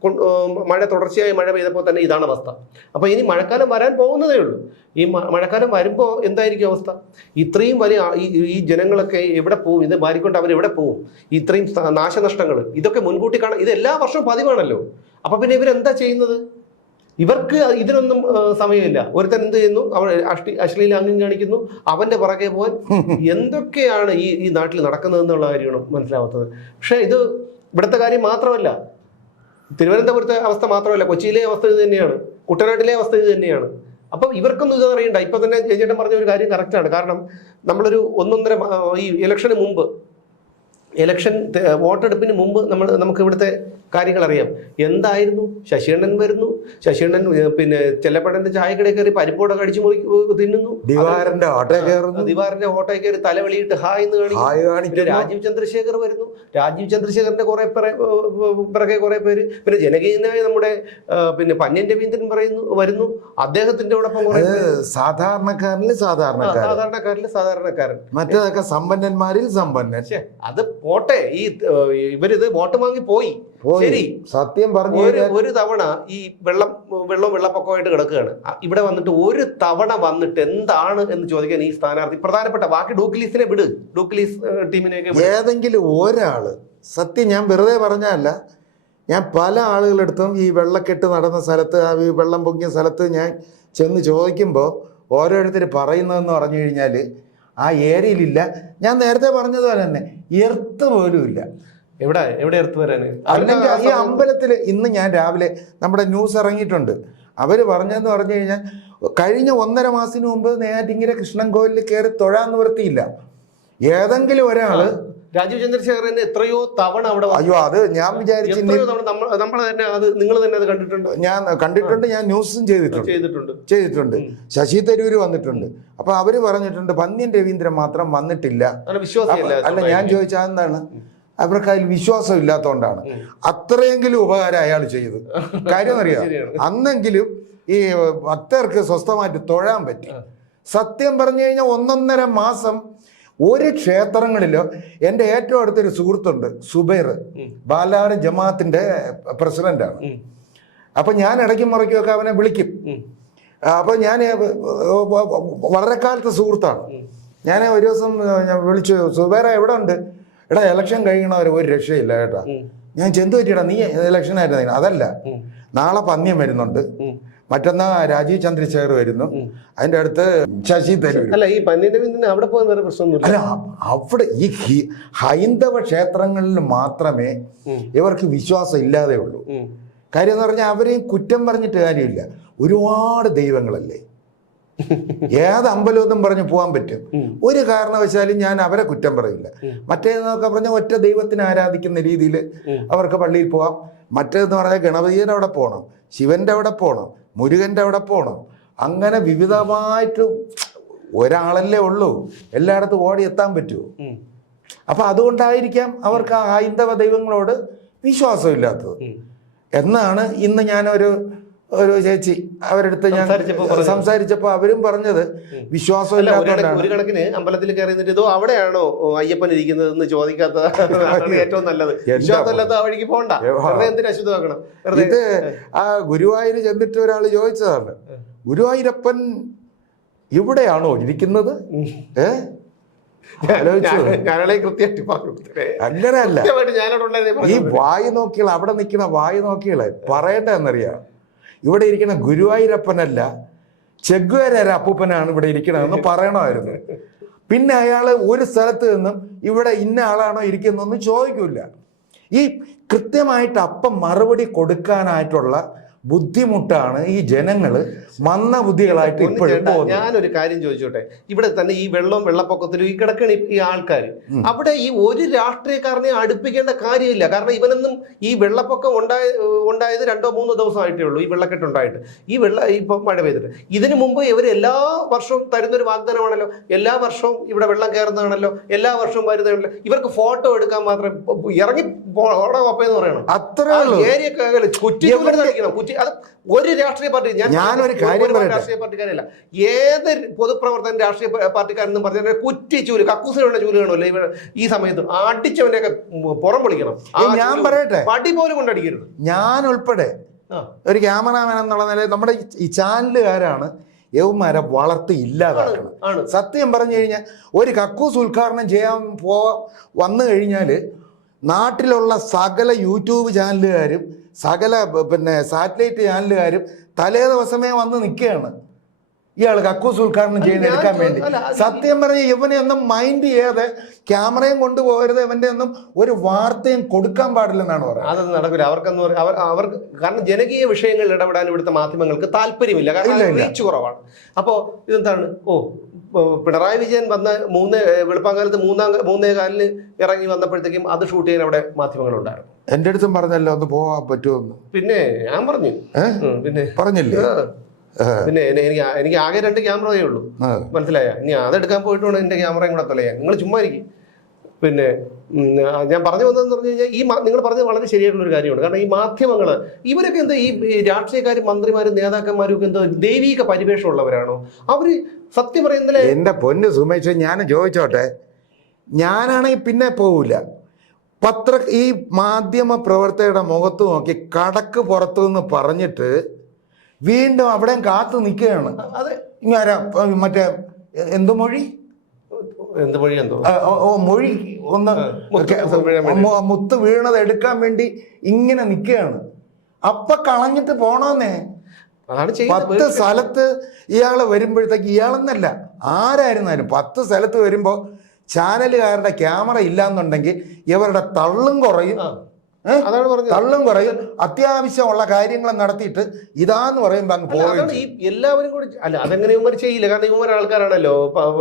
മഴ തുടർച്ചയായി മഴ പെയ്തപ്പോൾ തന്നെ ഇതാണ് അവസ്ഥ. അപ്പോൾ ഇനി മഴക്കാലം വരാൻ പോകുന്നതേ ഉള്ളൂ. ഈ മഴക്കാലം വരുമ്പോൾ എന്തായിരിക്കും അവസ്ഥ? ഇത്രയും വലിയ ഈ ജനങ്ങളൊക്കെ എവിടെ പോവും? ഇത് മാറിക്കൊണ്ട് അവർ എവിടെ പോവും? ഇത്രയും നാശനഷ്ടങ്ങൾ ഇതൊക്കെ മുൻകൂട്ടി കാണാൻ ഇത് എല്ലാ വർഷവും പതിവാണല്ലോ. അപ്പൊ പിന്നെ ഇവരെന്താ ചെയ്യുന്നത്? ഇവർക്ക് ഇതിനൊന്നും സമയമില്ല. ഒരുത്തൻ എന്ത് ചെയ്യുന്നു? അവൻ അഷ്ടി അശ്ലീല അംഗം കാണിക്കുന്നു. അവന്റെ പുറകെ പോകാൻ എന്തൊക്കെയാണ് ഈ ഈ നാട്ടിൽ നടക്കുന്നത് എന്നുള്ള കാര്യമാണ് മനസ്സിലാവാത്തത്. പക്ഷേ ഇത് ഇവിടുത്തെ കാര്യം മാത്രമല്ല. തിരുവനന്തപുരത്തെ അവസ്ഥ മാത്രമല്ല. കൊച്ചിയിലെ അവസ്ഥ ഇത് തന്നെയാണ്. കുട്ടനാട്ടിലെ അവസ്ഥ ഇത് തന്നെയാണ്. അപ്പം ഇവർക്കൊന്നും ഇത് അറിയണ്ട. ഇപ്പൊ തന്നെ ജയചേട്ടൻ പറഞ്ഞ ഒരു കാര്യം കറക്റ്റാണ് കാരണം നമ്മളൊരു ഒന്നൊന്നര ഈ ഇലക്ഷന് മുമ്പ് ഇലക്ഷൻ വോട്ടെടുപ്പിന് മുമ്പ് നമ്മൾ നമുക്ക് ഇവിടുത്തെ കാര്യങ്ങൾ അറിയാം എന്തായിരുന്നു? ശശികണ്ഠൻ വരുന്നു. ശശികണ്ഠൻ പിന്നെ ചെല്ലപ്പടന്റെ ചായക്കടയിൽ കയറി പരിപ്പോടെ കടിച്ചു മുറി തിന്നുന്നു. ദിവാറിന്റെ ഓട്ടോ കയറുന്നു. ദിവാറിന്റെ ഓട്ടോ കയറി തലവെളിയിട്ട് ഹായ് എന്ന് പിന്നെ രാജീവ് ചന്ദ്രശേഖർ വരുന്നു. രാജീവ് ചന്ദ്രശേഖറിന്റെ കുറെ പിറ- പിറകെ കുറെ പേര്. പിന്നെ ജനകീയനായ നമ്മുടെ പിന്നെ പന്യൻ രവീന്ദ്രൻ പറയുന്നു വരുന്നു. അദ്ദേഹത്തിന്റെ ഒപ്പം കുറെ ആ, സാധാരണക്കാരൻ സാധാരണക്കാരിൽ സാധാരണക്കാരൻ. മറ്റേതൊക്കെ സമ്പന്നന്മാരിൽ സമ്പന്നൻ. അത് പോട്ടെ. ഈ ഇവരിത് വോട്ട് വാങ്ങി പോയി. ശരി. സത്യം പറഞ്ഞു ഒരു ഒരു തവണ ഈ വെള്ളം വെള്ളം വെള്ളപ്പൊക്കമായിട്ട് കിടക്കുകയാണ്. ഇവിടെ വന്നിട്ട് ഒരു തവണ വന്നിട്ട് എന്താണ് എന്ന് ചോദിക്കാൻ ഈ സ്ഥാനാർത്ഥി പ്രധാനപ്പെട്ട ബാക്കി ഡൂക്ലീസിനെ വിട്. ഡൂക്ലീസ് ടീമിനെയൊക്കെ ഏതെങ്കിലും ഒരാൾ സത്യം ഞാൻ വെറുതെ പറഞ്ഞല്ല ഞാൻ പല ആളുകളെടുത്തും ഈ വെള്ളക്കെട്ട് നടന്ന സ്ഥലത്ത് ആ ഈ വെള്ളം പൊങ്ങിയ സ്ഥലത്ത് ഞാൻ ചെന്ന് ചോദിക്കുമ്പോൾ ഓരോരുത്തർ പറയുന്നതെന്ന് പറഞ്ഞു കഴിഞ്ഞാൽ ആ ഏരിയയിലില്ല. ഞാൻ നേരത്തെ പറഞ്ഞതുപോലെ തന്നെ എർത്ത് പോലും ഇല്ല എവിടെ? എവിടെ എടുത്തു വരാന്? അല്ലെങ്കിൽ ഈ അമ്പലത്തിൽ ഇന്ന് ഞാൻ രാവിലെ നമ്മുടെ ന്യൂസ് ഇറങ്ങിയിട്ടുണ്ട്. അവർ പറഞ്ഞതെന്ന് പറഞ്ഞു കഴിഞ്ഞാൽ കഴിഞ്ഞ ഒന്നര മാസത്തിന് മുമ്പ് നേറ്റിങ്ങിരെ കൃഷ്ണൻ കോവിലിൽ കയറി തൊഴാൻ നിവൃത്തിയില്ല. ഏതെങ്കിലും ഒരാൾ രാജീവ് ചന്ദ്രശേഖരൻ എത്രയോ തവണ അവിടെ അയ്യോ അത് ഞാൻ വിചാരിച്ചു നമ്മൾ നമ്മൾ തന്നെ അത് നിങ്ങൾ തന്നെ അത് കണ്ടിട്ടുണ്ട്. ഞാൻ കണ്ടിട്ടുണ്ട് ഞാൻ ന്യൂസും ചെയ്തിട്ടുണ്ട്. ചെയ്തിട്ടുണ്ട്. ചെയ്തിട്ടുണ്ട്. ശശി തരൂര് വന്നിട്ടുണ്ട്. അപ്പൊ അവർ പറഞ്ഞിട്ടുണ്ട് പന്ന്യൻ രവീന്ദ്രൻ മാത്രം വന്നിട്ടില്ല. അല്ല ഞാൻ ചോദിച്ചാൽ എന്താണ് അവർക്ക് അതിൽ വിശ്വാസം ഇല്ലാത്തതുകൊണ്ടാണ് അത്രയെങ്കിലും ഉപകാരം അയാൾ ചെയ്തു. കാര്യം അറിയാം അന്നെങ്കിലും ഈ ഭക്തർക്ക് സ്വസ്ഥമായിട്ട് തൊഴാൻ പറ്റി. സത്യം പറഞ്ഞു കഴിഞ്ഞാൽ ഒന്നൊന്നര മാസം ഒരു ക്ഷേത്രങ്ങളിലോ എന്റെ ഏറ്റവും അടുത്തൊരു സുഹൃത്തുണ്ട് സുബൈർ. ബാലാട് ജമാഅത്തിന്റെ പ്രസിഡന്റാണ്. അപ്പം ഞാൻ ഇടയ്ക്കും മുറയ്ക്കുമൊക്കെ അവനെ വിളിക്കും. അപ്പം അപ്പോൾ ഞാൻ വളരെ കാലത്തെ സുഹൃത്താണ്. ഞാൻ ഒരു ദിവസം ഞാൻ വിളിച്ചു സുബേറ എവിടെ ഉണ്ട് എടാ ഇലക്ഷൻ കഴിയണവരെ ഒരു രക്ഷയില്ല കേട്ടാ. ഞാൻ ചെന്ത് പറ്റിയടാ നീ ഇലക്ഷൻ ആയിരുന്നു അതല്ല നാളെ പന്ന്യം വരുന്നുണ്ട്. മറ്റന്നാ രാജീവ് ചന്ദ്രശേഖർ വരുന്നു. അതിന്റെ അടുത്ത് ശശി തരൂർ. അല്ല ഈ അവിടെ പോകാൻ വേറെ പ്രശ്നമൊന്നുമില്ല. അല്ല അവിടെ ഈ ഹൈന്ദവ ക്ഷേത്രങ്ങളിൽ മാത്രമേ ഇവർക്ക് വിശ്വാസം ഇല്ലാതെ ഉള്ളൂ കാര്യം എന്ന് പറഞ്ഞാൽ അവരെയും കുറ്റം പറഞ്ഞിട്ട് കാര്യമില്ല. ഒരുപാട് ദൈവങ്ങളല്ലേ? ഏത് അമ്പലമൊന്നും പറഞ്ഞ് പോകാൻ പറ്റും. ഒരു കാരണവശാലും ഞാൻ അവരെ കുറ്റം പറയില്ല. മറ്റേതെന്നൊക്കെ പറഞ്ഞാൽ ഒറ്റ ദൈവത്തിനെ ആരാധിക്കുന്ന രീതിയിൽ. അവർക്ക് പള്ളിയിൽ പോവാം മറ്റേതെന്ന് പറഞ്ഞാൽ ഗണപതിയുടെ അവിടെ പോകണം ശിവന്റെ അവിടെ പോകണം മുരുകന്റെ അവിടെ പോകണം അങ്ങനെ വിവിധമായിട്ട് ഒരാളല്ലേ ഉള്ളൂ എല്ലായിടത്തും ഓടി എത്താൻ പറ്റുമോ. അപ്പൊ അതുകൊണ്ടായിരിക്കാം അവർക്ക് ആ ഹൈന്ദവ ദൈവങ്ങളോട് വിശ്വാസമില്ലാത്തത്. എന്നാണ് ഇന്ന് ഞാനൊരു ഒരു ചേച്ചി അവരെടുത്ത് ഞാൻ സംസാരിച്ചപ്പോ സംസാരിച്ചപ്പോൾ അവരും പറഞ്ഞത് വിശ്വാസം ഒരു കണക്കിന് അമ്പലത്തിൽ കയറി നിന്നിട്ട് അവിടെയാണോ അയ്യപ്പൻ ഇരിക്കുന്നത് എന്ന് ചോദിക്കാത്ത ഏറ്റവും നല്ലത്. വിശ്വാസമില്ലാത്ത ആ വഴിക്ക് പോണ്ട. വെറുതെ എന്തിനു അശുദ്ധമാക്കണം ഇത് ആ ഗുരുവായൂർ ചെന്നിട്ട് ഒരാൾ ചോദിച്ചതാണ്. ഗുരുവായൂരപ്പൻ ഇവിടെയാണോ ഇരിക്കുന്നത്? ഏ. അങ്ങനെയല്ല. ഈ വായു നോക്കിയാൽ അവിടെ നിൽക്കുന്ന വായു നോക്കിയാലേ പറയേണ്ടതെന്നറിയാം ഇവിടെ ഇരിക്കുന്ന ഗുരുവായൂരപ്പനല്ല ചെഗ്വേര അപ്പൂപ്പനാണ് ഇവിടെ ഇരിക്കണതെന്ന് പറയണമായിരുന്നു. പിന്നെ അയാൾ ഒരു സ്ഥലത്ത് നിന്നും ഇവിടെ ഇന്ന ആളാണോ ഇരിക്കുന്നതെന്ന് ചോദിക്കില്ല. ഈ കൃത്യമായിട്ട് അപ്പം മറുപടി കൊടുക്കാനായിട്ടുള്ള ബുദ്ധിമുട്ടാണ് ഈ ജനങ്ങൾ മന്ന ബുദ്ധികളായിട്ട് ഇപ്പോഴും ഞാനൊരു കാര്യം ചോദിച്ചോട്ടെ? ഇവിടെ തന്നെ ഈ വെള്ളവും വെള്ളപ്പൊക്കത്തിലും ഈ കിടക്കണ ഈ ആൾക്കാർ അവിടെ ഈ ഒരു രാഷ്ട്രീയക്കാരനെ അടുപ്പിക്കേണ്ട കാര്യമില്ല. കാരണം ഇവനൊന്നും ഈ വെള്ളപ്പൊക്കം ഉണ്ടായ ഉണ്ടായത് രണ്ടോ മൂന്നോ ദിവസമായിട്ടേ ഉള്ളൂ ഈ വെള്ളക്കെട്ട് ഉണ്ടായിട്ട് ഈ വെള്ള ഇപ്പൊ മഴ പെയ്തിട്ട്. ഇതിനു മുമ്പ് ഇവർ എല്ലാ വർഷവും തരുന്നൊരു വാഗ്ദാനമാണല്ലോ. എല്ലാ വർഷവും ഇവിടെ വെള്ളം കയറുന്നതാണല്ലോ. എല്ലാ വർഷവും വരുന്നതാണല്ലോ. ഇവർക്ക് ഫോട്ടോ എടുക്കാൻ മാത്രം ഇറങ്ങി എന്ന് പറയണം. അത്ര ഏരിയ കുറ്റി കുറ്റി അത് ഒരു രാഷ്ട്രീയ പാർട്ടി ഞാൻ ഒരു കാര്യം. രാഷ്ട്രീയ പാർട്ടിക്കാരല്ല ഏത് പൊതുപ്രവർത്തന രാഷ്ട്രീയ പാർട്ടിക്കാരെന്നും പറഞ്ഞാൽ കുറ്റിച്ചൂൽ കക്കൂസിലുള്ള ചൂൽ കാണുമല്ലോ ഇവ ഈ സമയത്ത് അടിച്ചവനെയൊക്കെ പുറം വിളിക്കണം ഞാൻ പറയട്ടെ. പടി പോലും കൊണ്ടടിക്കരുത് ഞാൻ ഉൾപ്പെടെ. ഒരു ക്യാമറാമാൻ എന്നുള്ള നിലയിൽ നമ്മുടെ ഈ- ഈ ചാനലുകാരാണ് യവന്മാരെ വളർത്തി ഇല്ലാതാക്കണം സത്യം പറഞ്ഞു കഴിഞ്ഞാൽ ഒരു കക്കൂസ് ഉദ്ഘാടനം ചെയ്യാൻ പോ വന്നു കഴിഞ്ഞാൽ നാട്ടിലുള്ള സകല യൂട്യൂബ് ചാനലുകാരും സകല പിന്നെ സാറ്റലൈറ്റ് ചാനലുകാരും തലേ ദിവസമേ വന്ന് നിൽക്കുകയാണ്. ഇയാൾ കക്കൂസ് ഉദ്ഘാടനം ചെയ്ത് എടുക്കാൻ വേണ്ടി. സത്യം പറഞ്ഞ ഇവനെ ഒന്നും മൈൻഡ് ചെയ്യാതെ ക്യാമറയും കൊണ്ടുപോകരുത് ഇവന്റെ ഒന്നും ഒരു വാർത്തയും കൊടുക്കാൻ പാടില്ലെന്നാണ് പറയുന്നത്. അതൊന്നും നടക്കില്ല അവർക്കെന്ന് പറയാം അവർ അവർക്ക് കാരണം ജനകീയ വിഷയങ്ങളിൽ ഇടപെടാൻ ഇവിടുത്തെ മാധ്യമങ്ങൾക്ക് താല്പര്യമില്ല. കാരണം. റീച്ച് കുറവാണ്. അപ്പോൾ ഇതെന്താണ്? ഓ, പിണറായി വിജയൻ വന്ന് മൂന്ന് വെളുപ്പാങ്കാലത്ത് മൂന്നാം മൂന്നേ കാലിന് ഇറങ്ങി വന്നപ്പോഴത്തേക്കും അത് ഷൂട്ട് ചെയ്യാൻ അവിടെ മാധ്യമങ്ങളുണ്ടായിരുന്നു. എന്റെ അടുത്തും പറഞ്ഞല്ലോ ഒന്ന് പോവാൻ പറ്റുമെന്ന് പിന്നെ ഞാൻ പറഞ്ഞു. പിന്നെ പറഞ്ഞില്ലേ? പിന്നെ എനിക്ക് എനിക്ക് ആകെ രണ്ട് ക്യാമറയേ ഉള്ളൂ. മനസ്സിലായ? ഇനി അതെടുക്കാൻ പോയിട്ട് എന്റെ എന്റെ ക്യാമറയും കൂടെ തലയാ നിങ്ങൾ ചുമ്മാ ഇരിക്കും. പിന്നെ ഞാൻ പറഞ്ഞു വന്നതെന്ന് പറഞ്ഞു കഴിഞ്ഞാൽ ഈ നിങ്ങൾ പറഞ്ഞത് വളരെ ശരിയായിട്ടുള്ള ഒരു കാര്യമാണ്. കാരണം ഈ മാധ്യമങ്ങൾ ഇവരൊക്കെ എന്താ ഈ രാഷ്ട്രീയക്കാർ രാഷ്ട്രീയക്കാരും മന്ത്രിമാരും നേതാക്കന്മാരും ഒക്കെ എന്തോ ദൈവിക പരിവേഷമുള്ളവരാണോ? അവർ സത്യം പറയുന്നില്ല എന്റെ പൊന്ന് സുമേഷ് ഞാൻ ചോദിച്ചോട്ടെ. ഞാനാണെങ്കിൽ പിന്നെ പോവില്ല പത്ര ഈ മാധ്യമ പ്രവർത്തകരുടെ മുഖത്ത് നോക്കി കടക്ക് പുറത്തു നിന്ന് പറഞ്ഞിട്ട് വീണ്ടും അവിടെ കാത്തു നിൽക്കുകയാണ്. അത്. ഇങ്ങനെ മറ്റേ എന്തു മൊഴി എന്ത് മൊഴി എന്തോ? ഓ, മൊഴി ഒന്ന് മുത്ത് വീണത് എടുക്കാൻ വേണ്ടി ഇങ്ങനെ നിൽക്കുകയാണ്. അപ്പൊ കളഞ്ഞിട്ട് പോണോന്നേ? പത്ത് സ്ഥലത്ത് ഇയാൾ വരുമ്പോഴത്തേക്ക് ഇയാളെന്നല്ല. ആരായിരുന്നാലും പത്ത് സ്ഥലത്ത് വരുമ്പോ ചാനലുകാരുടെ ക്യാമറ ഇല്ലാന്നുണ്ടെങ്കിൽ ഇവരുടെ തള്ളും കുറയും. തള്ളും കുറയും. അത്യാവശ്യമുള്ള കാര്യങ്ങൾ നടത്തിയിട്ട് ഇതാന്ന് പറയുമ്പോ അങ്ങ് ചെയ്യും. ഈ എല്ലാവരും കൂടി അല്ല അതെങ്ങനെ ഇവന്മാർ ചെയ്യില്ല. കാരണം ഇവന്മാർ ആൾക്കാരാണല്ലോ.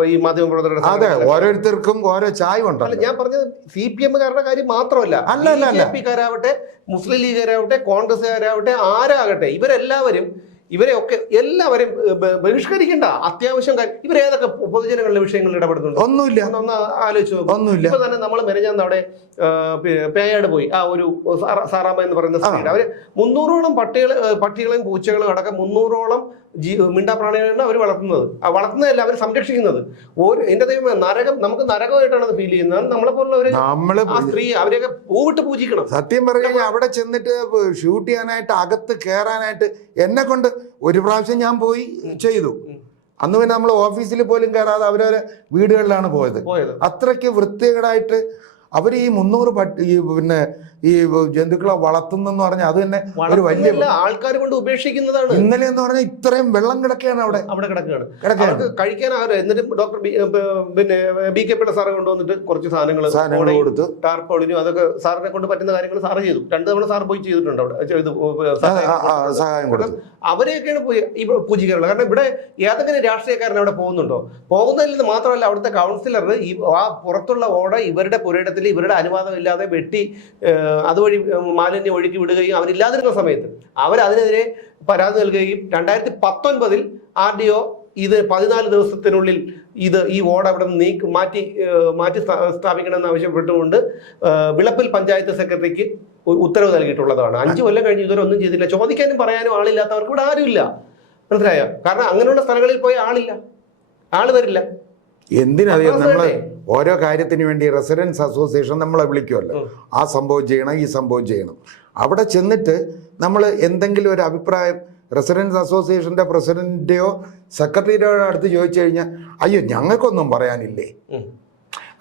ഈ മാധ്യമ പ്രവർത്തകരുടെ അതെ ഓരോരുത്തർക്കും ഓരോ ചായ അല്ല ഞാൻ പറഞ്ഞത് സി പി എമ്മുകാരുടെ കാര്യം മാത്രമല്ല. അല്ല, അല്ല, അല്ല. പിക്കാരാവട്ടെ മുസ്ലിം ലീഗുകാരാവട്ടെ കോൺഗ്രസ്സുകാരാവട്ടെ ആരാകട്ടെ ഇവരെല്ലാവരും ഇവരെ എല്ലാവരെയും ബഹിഷ്കരിക്കേണ്ട. അത്യാവശ്യം ഇവരേതൊക്കെ പൊതുജനങ്ങളുടെ വിഷയങ്ങളിൽ ഇടപെടുന്നുണ്ട്? ഒന്നുമില്ല. ഒന്ന് ആലോചിച്ചു ഒന്നുമില്ല. ഇപ്പൊ തന്നെ നമ്മൾ മെനഞ്ഞാന്ന് അവിടെ പേയാട് പോയി. ആ ഒരു സാറ- സാറാമ്മ എന്ന് പറയുന്ന സ്ഥലം അവർ മുന്നൂറോളം പട്ടികളെ ഏ, പട്ടികളെയും പൂച്ചകളും അടക്കം മുന്നൂറോളം ജീ മിണ്ടാപ്രാണികളാണ് അവർ വളർത്തുന്നത്. ആ വളർത്തുന്നതല്ല അവർ സംരക്ഷിക്കുന്നത്. ഒരു എന്റെ ദൈവം നരകം നമുക്ക് നരകമായിട്ടാണ് അത് ഫീൽ ചെയ്യുന്നത്. നമ്മളെ പോലുള്ളവര് നമ്മൾ ആ സ്ത്രീ അവരെയൊക്കെ പൂവിട്ട് പൂജിക്കണം. സത്യം പറയുക അവിടെ ചെന്നിട്ട് ഷൂട്ട് ചെയ്യാനായിട്ട് അകത്ത് കയറാനായിട്ട് എന്നെ കൊണ്ട് ഒരു പ്രാവശ്യം ഞാൻ പോയി ചെയ്തു. അന്ന് പിന്നെ നമ്മൾ ഓഫീസിൽ പോലും കയറാതെ അവരവരെ വീടുകളിലാണ് പോയത്. പോയത്. അത്രയ്ക്ക് വൃത്തികേടായിട്ട് അവർ ഈ മുന്നൂറ് പട്ടി ഈ പിന്നെ ഈ ജന്തുക്കളെ വളർത്തുന്നെന്ന് പറഞ്ഞാൽ അത് തന്നെ ഒരു വലിയ ആൾക്കാർ കൊണ്ട് ഉപേക്ഷിക്കുന്നതാണ്. ഇന്നലെ എന്ന് പറഞ്ഞാൽ ഇത്രയും വെള്ളം കിടക്കുകയാണ് അവിടെ. അവിടെ കിടക്കുകയാണ്. കിടക്കുകയാണ്. കഴിക്കാൻ ആരും എന്നിട്ട് ഡോക്ടർ പിന്നെ ബി കെ പിള്ള സാറെ കൊണ്ടുവന്നിട്ട് കുറച്ച് സാധനങ്ങൾ സാധനങ്ങൾ കൊടുത്തു. ടാർപ്പോളിനും അതൊക്കെ സാറിനെ കൊണ്ട് പറ്റുന്ന കാര്യങ്ങൾ സാറ് ചെയ്തു. രണ്ട് തവണ സാർ പോയി ചെയ്തിട്ടുണ്ട് അവിടെ. സഹായം കൊടുത്തു. അവരെയൊക്കെയാണ് പോയി ഇവിടെ പൂജിക്കാനുള്ളത് കാരണം ഇവിടെ ഏതെങ്കിലും രാഷ്ട്രീയക്കാരൻ അവിടെ പോകുന്നുണ്ടോ? പോകുന്നതിൽ നിന്ന് മാത്രമല്ല അവിടുത്തെ കൗൺസിലർ ഈ ആ പുറത്തുള്ള ഓട ഇവരുടെ പുരയിടത്തിൽ ഇവരുടെ അനുവാദം ഇല്ലാതെ വെട്ടി അതുവഴി മാലിന്യം ഒഴുക്കി വിടുകയും അവരില്ലാതിരുന്ന സമയത്ത് അവരതിനെതിരെ പരാതി നൽകുകയും രണ്ടായിരത്തി പത്തൊൻപതിൽ ആർ ഡി ഒ ഇത് പതിനാല് ദിവസത്തിനുള്ളിൽ ഇത് ഈ വാർഡ് അവിടെ നീക്കി മാറ്റി മാറ്റി സ്ഥാ- സ്ഥാപിക്കണമെന്ന് ആവശ്യപ്പെട്ടുകൊണ്ട് വിളപ്പിൽ പഞ്ചായത്ത് സെക്രട്ടറിക്ക് ഉത്തരവ് നൽകിയിട്ടുള്ളതാണ്. അഞ്ചു കൊല്ലം കഴിഞ്ഞ് ഇതുവരെ ഒന്നും ചെയ്തില്ല. ചോദിക്കാനും പറയാനും ആളില്ലാത്തവർക്ക് ഇവിടെ ആരുമില്ല. മനസ്സിലായോ? കാരണം അങ്ങനെയുള്ള സ്ഥലങ്ങളിൽ പോയി ആളില്ല. ആൾ വരില്ല. എന്തിനാ നമ്മളെ? ഓരോ കാര്യത്തിന് വേണ്ടി റെസിഡൻസ് അസോസിയേഷൻ നമ്മളെ വിളിക്കുമല്ലോ. ആ സംഭവം ചെയ്യണം ഈ സംഭവം ചെയ്യണം. അവിടെ ചെന്നിട്ട് നമ്മൾ എന്തെങ്കിലും ഒരു അഭിപ്രായം റെസിഡൻസ് അസോസിയേഷന്റെ പ്രസിഡന്റെയോ സെക്രട്ടറിയുടെയോ അടുത്ത് ചോദിച്ചു കഴിഞ്ഞാൽ അയ്യോ ഞങ്ങൾക്കൊന്നും പറയാനില്ലേ.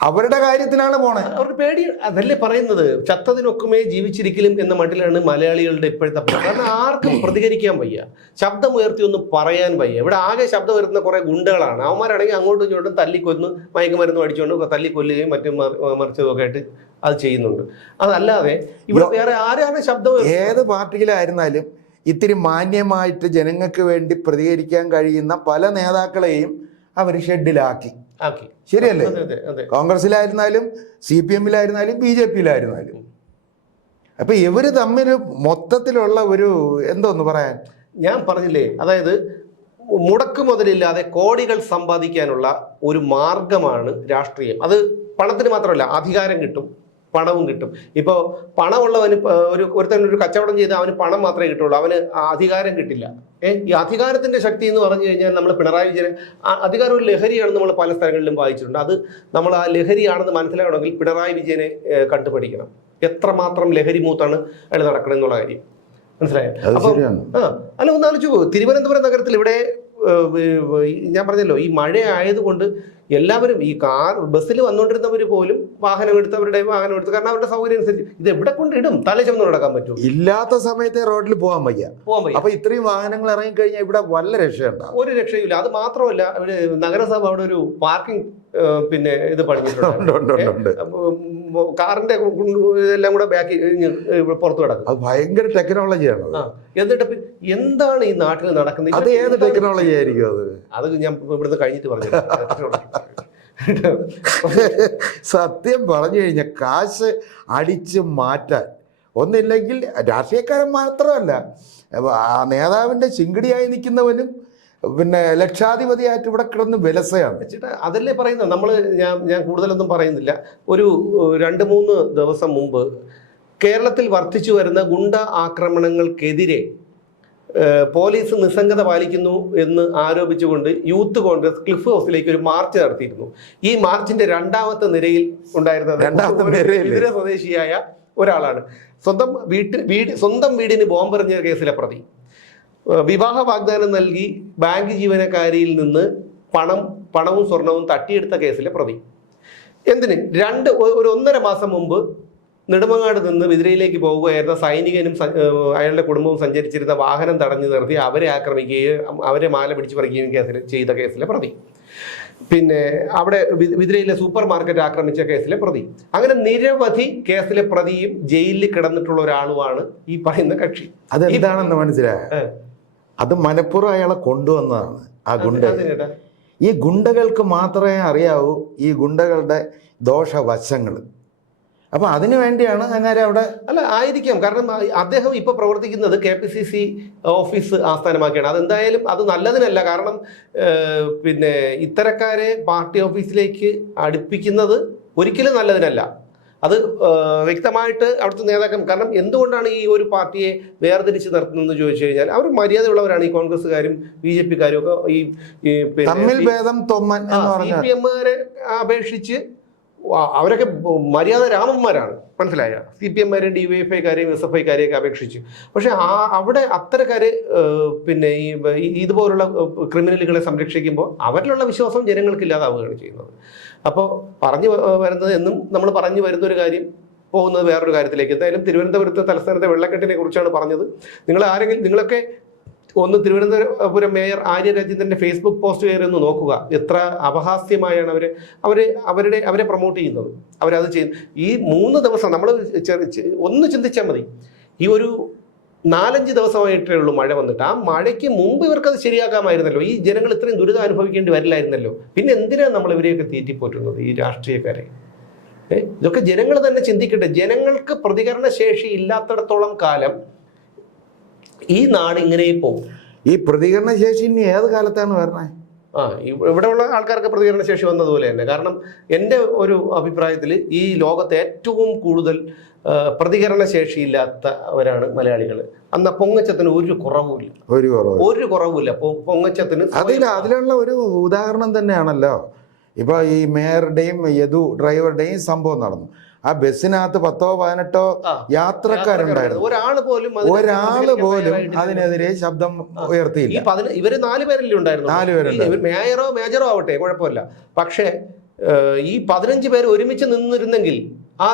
അവരുടെ കാര്യത്തിനാണ് പോണേ. അവർക്ക് പേടി അതല്ലേ പറയുന്നത്? ചത്തതിനൊക്കുമേ ജീവിച്ചിരിക്കലും എന്ന മട്ടിലാണ് മലയാളികളുടെ ഇപ്പോഴത്തെ. കാരണം ആർക്കും പ്രതികരിക്കാൻ വയ്യ. ശബ്ദം ഉയർത്തി ഒന്നും പറയാൻ വയ്യ. ഇവിടെ ആകെ ശബ്ദം ഉയർത്തുന്ന കുറെ ഗുണ്ടകളാണ്. അവന്മാരാണെങ്കിൽ അങ്ങോട്ടും ഇങ്ങോട്ടും തല്ലിക്കൊന്ന് മയക്കുമരുന്ന് അടിച്ചുകൊണ്ട് തല്ലിക്കൊല്ലുകയും മറ്റും മറി- മറിച്ചതും ഒക്കെ ആയിട്ട് അത് ചെയ്യുന്നുണ്ട്. അതല്ലാതെ ഇവിടെ വേറെ ആരാണ് ശബ്ദം ഏത് പാർട്ടിയിലായിരുന്നാലും ഇത്തിരി മാന്യമായിട്ട് ജനങ്ങൾക്ക് വേണ്ടി പ്രതികരിക്കാൻ കഴിയുന്ന പല നേതാക്കളെയും അവർ ഷെഡിലാക്കി. ശരിയല്ലേ? കോൺഗ്രസിലായിരുന്നാലും സി പി എമ്മിലായിരുന്നാലും ബി ജെ പിയിലായിരുന്നാലും. അപ്പൊ ഇവർ തമ്മിൽ മൊത്തത്തിലുള്ള ഒരു എന്തോന്ന് പറയാൻ. ഞാൻ പറഞ്ഞില്ലേ അതായത് മുടക്ക് മുതലില്ലാതെ കോടികൾ സമ്പാദിക്കാനുള്ള ഒരു മാർഗമാണ് രാഷ്ട്രീയം. അത് പണത്തിന് മാത്രമല്ല അധികാരം കിട്ടും. പണവും കിട്ടും. ഇപ്പോൾ പണമുള്ളവന് ഒരു ഒരുത്തൻ ഒരു കച്ചവടം ചെയ്ത് അവന് പണം മാത്രമേ കിട്ടുള്ളൂ. അവന് അധികാരം കിട്ടില്ല. ഏ? ഈ അധികാരത്തിന്റെ ശക്തി എന്ന് പറഞ്ഞു കഴിഞ്ഞാൽ നമ്മൾ പിണറായി വിജയൻ അധികാരം ഒരു ലഹരിയാണ് നമ്മൾ പല സ്ഥലങ്ങളിലും വായിച്ചിട്ടുണ്ട്. അത് നമ്മൾ ആ ലഹരിയാണെന്ന് മനസ്സിലാക്കണമെങ്കിൽ പിണറായി വിജയനെ കണ്ടുപിടിക്കണം കണ്ടുപഠിക്കണം. എത്രമാത്രം ലഹരി മൂത്താണ് അയാൾ നടക്കണം എന്നുള്ള കാര്യം. മനസ്സിലായോ? അപ്പം ആ അല്ല ഒന്ന് ആലോചിച്ച് പോകും തിരുവനന്തപുരം നഗരത്തിൽ ഇവിടെ ഞാൻ പറഞ്ഞല്ലോ ഈ മഴ ആയതുകൊണ്ട് എല്ലാവരും ഈ കാർ ബസ്സിൽ വന്നുകൊണ്ടിരുന്നവർ പോലും വാഹനം എടുത്തവരുടെ വാഹനം എടുത്തു കാരണം അവരുടെ സൗകര്യം അനുസരിച്ച് ഇത് എവിടെ കൊണ്ടിടും തല ചുമന്ന് നടക്കാൻ പറ്റും ഇല്ലാത്ത സമയത്തെ റോഡിൽ പോകാൻ വയ്യ. പോകാൻ വയ്യ. അപ്പൊ ഇത്രയും വാഹനങ്ങൾ ഇറങ്ങിക്കഴിഞ്ഞാൽ ഇവിടെ വല്ല രക്ഷയുണ്ടാവും ഒരു രക്ഷയില്ല അത് മാത്രമല്ല ഇവിടെ നഗരസഭ അവിടെ ഒരു പാർക്കിംഗ് പിന്നെ ഇത് പഠിപ്പിച്ചിട്ടുണ്ട് കാറിന്റെ ഇതെല്ലാം കൂടെ ബാക്കി പുറത്തു കിടക്കും. അത് ഭയങ്കര ടെക്നോളജിയാണ് എന്നിട്ട് എന്താണ് ഈ നാട്ടിൽ നടക്കുന്നത്? അത് ഏത് ടെക്നോളജി ആയിരിക്കും അത്? അത് ഞാൻ ഇവിടുന്ന് കഴിഞ്ഞിട്ട് പറഞ്ഞു സത്യം പറഞ്ഞു കഴിഞ്ഞാൽ കാശ് അടിച്ച് മാറ്റാൻ. ഒന്നില്ലെങ്കിൽ രാഷ്ട്രീയക്കാരൻ മാത്രമല്ല ആ നേതാവിന്റെ ചിങ്കിടിയായി നിൽക്കുന്നവനും പിന്നെ ലക്ഷാധിപതിയായിട്ട് ഇവിടെ കിടന്ന് വിലസയാണ്. ചേട്ടാ അതല്ലേ പറയുന്നത്? നമ്മൾ ഞാൻ ഞാൻ കൂടുതലൊന്നും പറയുന്നില്ല. ഒരു രണ്ട് മൂന്ന് ദിവസം മുമ്പ് കേരളത്തിൽ വർദ്ധിച്ചു വരുന്ന ഗുണ്ട ആക്രമണങ്ങൾക്കെതിരെ പോലീസ് നിസ്സംഗത പാലിക്കുന്നു എന്ന് ആരോപിച്ചുകൊണ്ട് യൂത്ത് കോൺഗ്രസ് ക്ലിഫ് ഹൗസിലേക്ക് ഒരു മാർച്ച് നടത്തിയിരുന്നു. ഈ മാർച്ചിന്റെ രണ്ടാമത്തെ നിരയിൽ ഉണ്ടായിരുന്നത് രണ്ടാമത്തെ സ്വദേശിയായ ഒരാളാണ്. സ്വന്തം വീട്ടിൽ വീട് സ്വന്തം വീടിന് ബോംബെറിഞ്ഞ കേസിലെ പ്രതി. വിവാഹ വാഗ്ദാനം നൽകി ബാങ്ക് ജീവനക്കാരിയിൽ നിന്ന് പണം പണവും സ്വർണവും തട്ടിയെടുത്ത കേസിലെ പ്രതി. എന്തിന്? രണ്ട് ഒരു ഒന്നര മാസം മുമ്പ് നെടുമങ്ങാട് നിന്ന് വിതിരയിലേക്ക് പോകുകയായിരുന്ന സൈനികനും അയാളുടെ കുടുംബവും സഞ്ചരിച്ചിരുന്ന വാഹനം തടഞ്ഞു നിർത്തി അവരെ ആക്രമിക്കുകയും അവരെ മാല പിടിച്ചു പറിക്കുകയും കേസിൽ ചെയ്ത കേസിലെ പ്രതി. പിന്നെ അവിടെ വിതിരയിലെ സൂപ്പർ മാർക്കറ്റ് ആക്രമിച്ച കേസിലെ പ്രതി. അങ്ങനെ നിരവധി കേസിലെ പ്രതിയും ജയിലിൽ കിടന്നിട്ടുള്ള ഒരാളുമാണ് ഈ പറയുന്ന കക്ഷി. അതെന്താണെന്ന് മനസ്സിലായ. അത് മനഃപൂർവം അയാളെ കൊണ്ടുവന്നതാണ് ആ ഗുണ്ട ഈ ഗുണ്ടകൾക്ക് മാത്രമേ അറിയാവൂ ഈ ഗുണ്ടകളുടെ ദോഷവശങ്ങൾ. അപ്പൊ അതിനു വേണ്ടിയാണ് അങ്ങനെ അവിടെ അല്ല ആയിരിക്കാം. കാരണം അദ്ദേഹം ഇപ്പൊ പ്രവർത്തിക്കുന്നത് K P C C office ആസ്ഥാനമാക്കിയാണ്. അതെന്തായാലും അത് നല്ലതിനല്ല. കാരണം പിന്നെ ഇത്തരക്കാരെ പാർട്ടി ഓഫീസിലേക്ക് അടുപ്പിക്കുന്നത് ഒരിക്കലും നല്ലതിനല്ല. അത് വ്യക്തമായിട്ട് അവിടുത്തെ നേതാക്കൾ കാരണം എന്തുകൊണ്ടാണ് ഈ ഒരു പാർട്ടിയെ വേർതിരിച്ച് നിർത്തുന്നതെന്ന് ചോദിച്ചു കഴിഞ്ഞാൽ അവർ മര്യാദയുള്ളവരാണ്. ഈ കോൺഗ്രസ്സുകാരും ബി ജെ പിക്കാരും ഒക്കെ ഈ തമ്മിൽ ഭേദം സി പി എമ്മുകാരെ അപേക്ഷിച്ച് അവരൊക്കെ മര്യാദ രാമന്മാരാണ് മനസ്സിലായ? സി പി എമ്മാരെയും ഡി വൈ എഫ് ഐക്കാരെയും എസ് എഫ് ഐക്കാരെയൊക്കെ അപേക്ഷിച്ച്. പക്ഷെ ആ അവിടെ അത്തരക്കാര് പിന്നെ ഈ ഇതുപോലുള്ള ക്രിമിനലുകളെ സംരക്ഷിക്കുമ്പോൾ അവരിലുള്ള വിശ്വാസം ജനങ്ങൾക്ക് ഇല്ലാതാവുകയാണ് ചെയ്യുന്നത്. അപ്പോൾ പറഞ്ഞു വരുന്നത് എന്നും നമ്മൾ പറഞ്ഞു വരുന്ന ഒരു കാര്യം പോകുന്നത് വേറൊരു കാര്യത്തിലേക്ക്. എന്തായാലും തിരുവനന്തപുരത്തെ തലസ്ഥാനത്തെ വെള്ളക്കെട്ടിനെ കുറിച്ചാണ് പറഞ്ഞത്. നിങ്ങൾ ആരെങ്കിലും നിങ്ങളൊക്കെ ഒന്ന് തിരുവനന്തപുരം മേയർ ആര്യ രാജേന്ദ്രന്റെ ഫേസ്ബുക്ക് പോസ്റ്റ് കയറി ഒന്ന് നോക്കുക. എത്ര അപഹാസ്യമായാണ് അവർ അവർ അവരുടെ അവരെ പ്രൊമോട്ട് ചെയ്യുന്നത്. അവരത് ചെയ്യുന്നു ഈ മൂന്ന് ദിവസം നമ്മൾ ഒന്ന് ചിന്തിച്ചാൽ മതി. ഈ ഒരു നാലഞ്ച് ദിവസമായിട്ടേ ഉള്ളൂ മഴ വന്നിട്ട്. ആ മഴയ്ക്ക് മുമ്പ് ഇവർക്കത് ശരിയാക്കാമായിരുന്നല്ലോ. ഈ ജനങ്ങൾ ഇത്രയും ദുരിതം അനുഭവിക്കേണ്ടി വരില്ലായിരുന്നല്ലോ. പിന്നെ എന്തിനാണ് നമ്മൾ ഇവരെയൊക്കെ തീറ്റിപ്പോറ്റുന്നത് ഈ രാഷ്ട്രീയക്കാരെ? ഇതൊക്കെ ജനങ്ങൾ തന്നെ ചിന്തിക്കട്ടെ. ജനങ്ങൾക്ക് പ്രതികരണ ശേഷി ഇല്ലാത്തിടത്തോളം കാലം ഈ നാട് ഇങ്ങനെ പോകും. ഈ പ്രതികരണ ശേഷി ഇനി ഏത് കാലത്താണ് വരണേ? ആ ഇവിടെ ഇവിടെയുള്ള ആൾക്കാർക്ക് പ്രതികരണ ശേഷി വന്നതുപോലെ തന്നെ. കാരണം എന്റെ ഒരു അഭിപ്രായത്തിൽ ഈ ലോകത്തെ ഏറ്റവും കൂടുതൽ പ്രതികരണ ശേഷിയില്ലാത്തവരാണ് മലയാളികൾ അന്ന് പൊങ്ങച്ചത്തിന് ഒരു കുറവുമില്ല. ഒരു കുറവ്. ഒരു കുറവുമില്ല. പൊങ്ങച്ചത്തിന് അതിൽ അതിലുള്ള ഒരു ഉദാഹരണം തന്നെയാണല്ലോ. ഇപ്പൊ ഈ മേയറുടെയും യദു ഡ്രൈവറുടെയും സംഭവം നടന്നു. ആ ബസ്സിനകത്ത് പത്തോ പതിനെട്ടോ യാത്രക്കാരുണ്ടായിരുന്നു. ഒരാൾ പോലും ഒരാൾ ഒരാൾ പോലും. അതിനെതിരെ ശബ്ദം ഉയർത്തിയില്ല. ഇവർ നാല് പേരല്ലേ ഉണ്ടായിരുന്നു നാല് പേരുണ്ട് മേയറോ മേജറോ ആവട്ടെ കുഴപ്പമില്ല. പക്ഷേ ഈ പതിനഞ്ച് പേര് ഒരുമിച്ച് നിന്നിരുന്നെങ്കിൽ ആ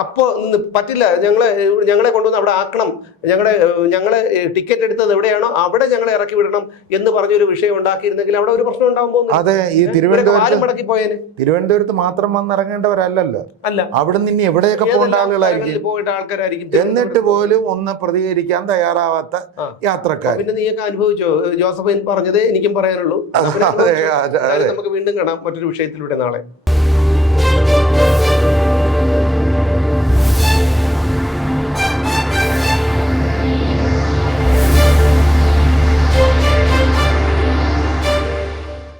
അപ്പോൾ പറ്റില്ല. ഞങ്ങളെ ഞങ്ങളെ കൊണ്ടുവന്ന് അവിടെ ആക്കണം. ഞങ്ങളെ ഞങ്ങളെ ടിക്കറ്റ് എടുത്തത് എവിടെയാണോ അവിടെ ഞങ്ങളെ ഇറക്കി വിടണം എന്ന് പറഞ്ഞൊരു വിഷയം ഉണ്ടാക്കിയിരുന്നെങ്കിൽ അവിടെ ഒരു പ്രശ്നം ഉണ്ടാകുമ്പോൾ അതെ ഈ തിരുവനന്തപുരം തിരുവനന്തപുരത്ത് പോയേനെ. തിരുവനന്തപുരത്ത് മാത്രം വന്നിറങ്ങേണ്ടവരല്ലല്ലോ. അല്ല. അവിടെ നിന്ന് എവിടെയൊക്കെ പോകേണ്ട ആളുകളായിരിക്കും. പോയിട്ട് ആൾക്കാരായിരിക്കും എന്നിട്ട് പോലും ഒന്ന് പ്രതികരിക്കാൻ തയ്യാറാവാത്ത യാത്രക്കാർ. പിന്നെ നീയൊക്കെ അനുഭവിച്ചോ? ജോസഫൈൻ പറഞ്ഞതേ എനിക്കും പറയാനുള്ളൂ. നമുക്ക് വീണ്ടും കാണാം മറ്റൊരു വിഷയത്തിലൂടെ നാളെ.